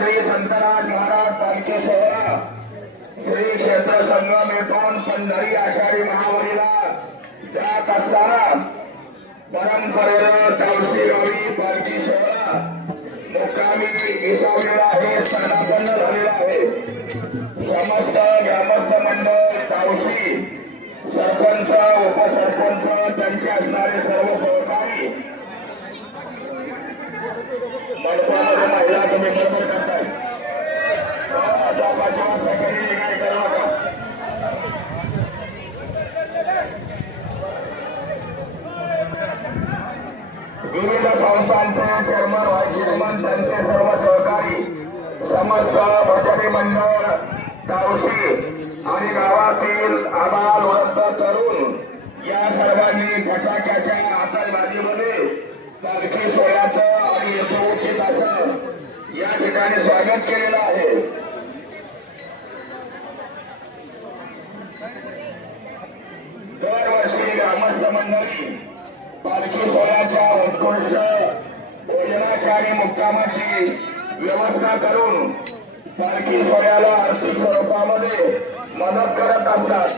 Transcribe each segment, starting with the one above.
श्री संतराज महाराज पालखी सोहळा श्री क्षेत्र संगम येथून पंढरी आषाढी महावारीला जात असताना परंपरेनं तावशी गावी पालखी सोहळा मुक्कामी विसावलेला आहे, स्थानापन्न झालेला आहे। समस्त ग्रामस्थ मंडळ, तावशी, सरपंच, उपसरपंच, त्यांचे असणारे सर्व सहकारी, मंडपामध्ये महिला तुम्ही बरोबर करताय, विविध संस्थांचे चेअरमन, व्हाईस चेअरमन, त्यांचे सर्व सहकारी, समस्त भजनी मंडळ, तावशी आणि गावातील आबाल वृद्ध तरुण या सर्वांनी फटाक्याच्या आतषबाजीमध्ये पालखी सोहळ्याचं आणि यथोचित असं या ठिकाणी स्वागत केलेलं आहे। दरवर्षी ग्रामस्थ मंडळी पालखी सोहळ्याच्या उत्कृष्ट भोजनाची आणि मुक्कामाची व्यवस्था करून पालखी सोहळ्याला आर्थिक स्वरूपामध्ये मदत करत असतात।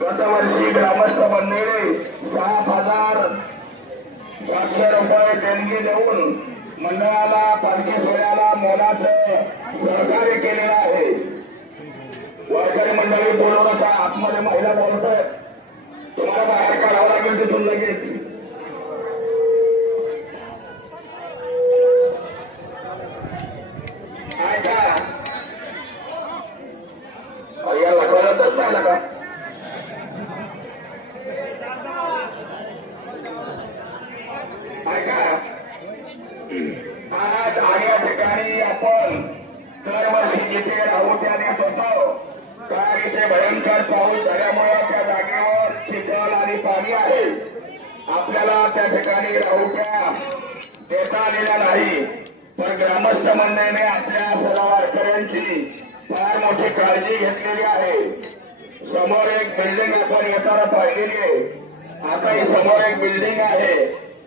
गतवर्षी ग्रामस्थ मंडळी 6,700 रुपये देणगी देऊन मंडळाला पालखी सोहळ्याला मोलाचं सहकार्य केलेलं आहे। वारकरी मंडळी बोलू नका, आतमध्ये महिला बोलतोय, तुम्हाला बाहेर काढावं लागेल तिथून लगेच। ऐका, याला कळतच नाही का? ऐका, आज या ठिकाणी आपण दरवर्षी जिथे राहुट्या देत होतो, तर इथे भयंकर पाऊस झाल्यामुळे त्या जागेवर चिखल आणि पाणी आहे। आपल्याला त्या ठिकाणी राहुट्या देता आलेल्या नाही, पण ग्रामस्थ मंडळाने आपल्या सर्व वारकऱ्यांची फार मोठी काळजी घेतलेली आहे। समोर एक बिल्डिंग आपण येताना पाहिलेली आहे। आता ही समोर एक बिल्डिंग आहे,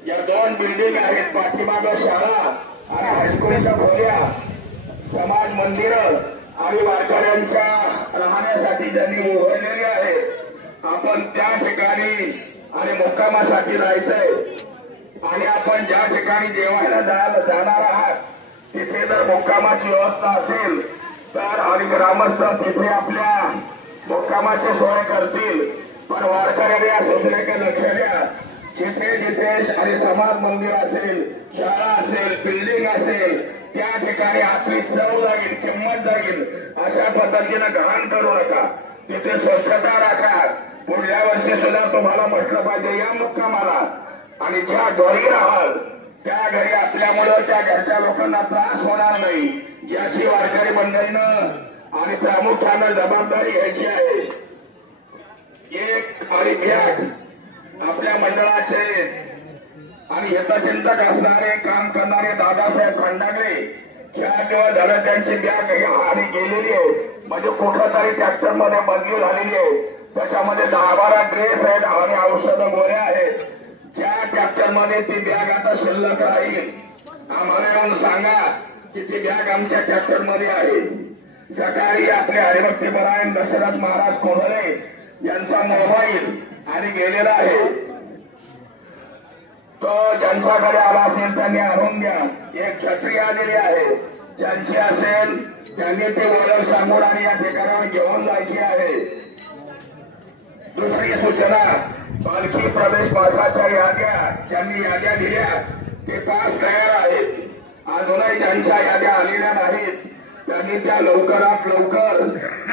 या 2 बिल्डिंग आहेत, पाठीमागं शाळा आणि हायस्कूलच्या खोल्या, समाज मंदिर आणि वारकऱ्यांच्या राहण्यासाठी ज्यांनी उघडलेली आहे। आपण त्या ठिकाणी आणि मुक्कामासाठी जायचंय आणि आपण ज्या ठिकाणी जेवायला जाणार आहात तिथे जर मुक्कामाची व्यवस्था असेल तर आणि ग्रामस्थ तिथे आपल्या मुक्कामाची सोय करतील। पण वारकऱ्यांनी या सूचनेकडे लक्ष द्या, जिथे जिथे आणि समाज मंदिर असेल, शाळा असेल, बिल्डिंग असेल, त्या ठिकाणी आपली चव जाईल, किंमत जाईल, अशा पद्धतीनं घाण करू नका. तिथे स्वच्छता राखा. पुढल्या वर्षी सुद्धा तुम्हाला म्हटलं पाहिजे या मुक्कामाला. आणि ज्या घरी राहाल त्या घरी असल्यामुळं त्या घरच्या लोकांना त्रास होणार नाही याची वारकरी मंडळीनं आणि प्रामुख्यानं जबाबदारी घ्यायची आहे. एक आणि बॅग आपल्या मंडळाचे आणि हितचिंतक असणारे काम करणारे दादासाहेब खंडागळे 4 दिवस झालं त्यांची बॅग आणि गेलेली आहे. म्हणजे कुठं तरी ट्रॅक्टर मध्ये बदली झालेली आहे. त्याच्यामध्ये 10-12 ड्रेस आहेत आणि औषधं गोळ्या आहेत. ज्या ट्रॅक्टर मध्ये ती बॅग आता शिल्लक राहील आम्हाला येऊन सांगा की ती बॅग आमच्या ट्रॅक्टर मध्ये आहे. सकाळी आपले हरिभक्तीपरायण दशरथ महाराज कोहरे यांचा मोबाईल आणि गेलेला आहे. तो ज्यांच्याकडे आला असेल त्यांनी आणून द्या. एक छत्री आलेली आहे. ज्यांची असेल त्यांनी ते ओळख सांगून आणि या ठिकाणावर घेऊन जायची आहे. दुसरी सूचना, पालखी प्रवेश पासाच्या याद्या ज्यांनी याद्या दिल्या ते पास तयार आहेत. अजूनही ज्यांच्या याद्या आलेल्या नाहीत त्यांनी त्या लवकरात लवकर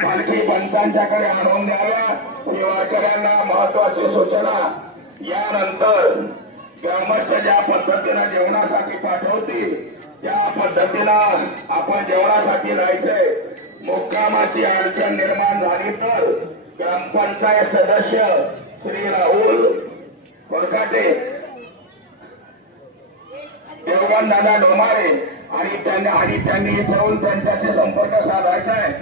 पालखी पंचांच्याकडे आणून द्याव्या. सेवाकऱ्यांना महत्वाची सूचना, यानंतर ग्रामस्थ ज्या पद्धतीनं जेवणासाठी पाठवतील त्या पद्धतीनं आपण जेवणासाठी जायचंय. मुक्कामाची अडचण निर्माण झाली तर ग्रामपंचायत सदस्य श्री राहुल कोरकाटे, देवगण दादा डोमारे आणि त्यांनी इथे येऊन त्यांच्याशी संपर्क साधायचा आहे.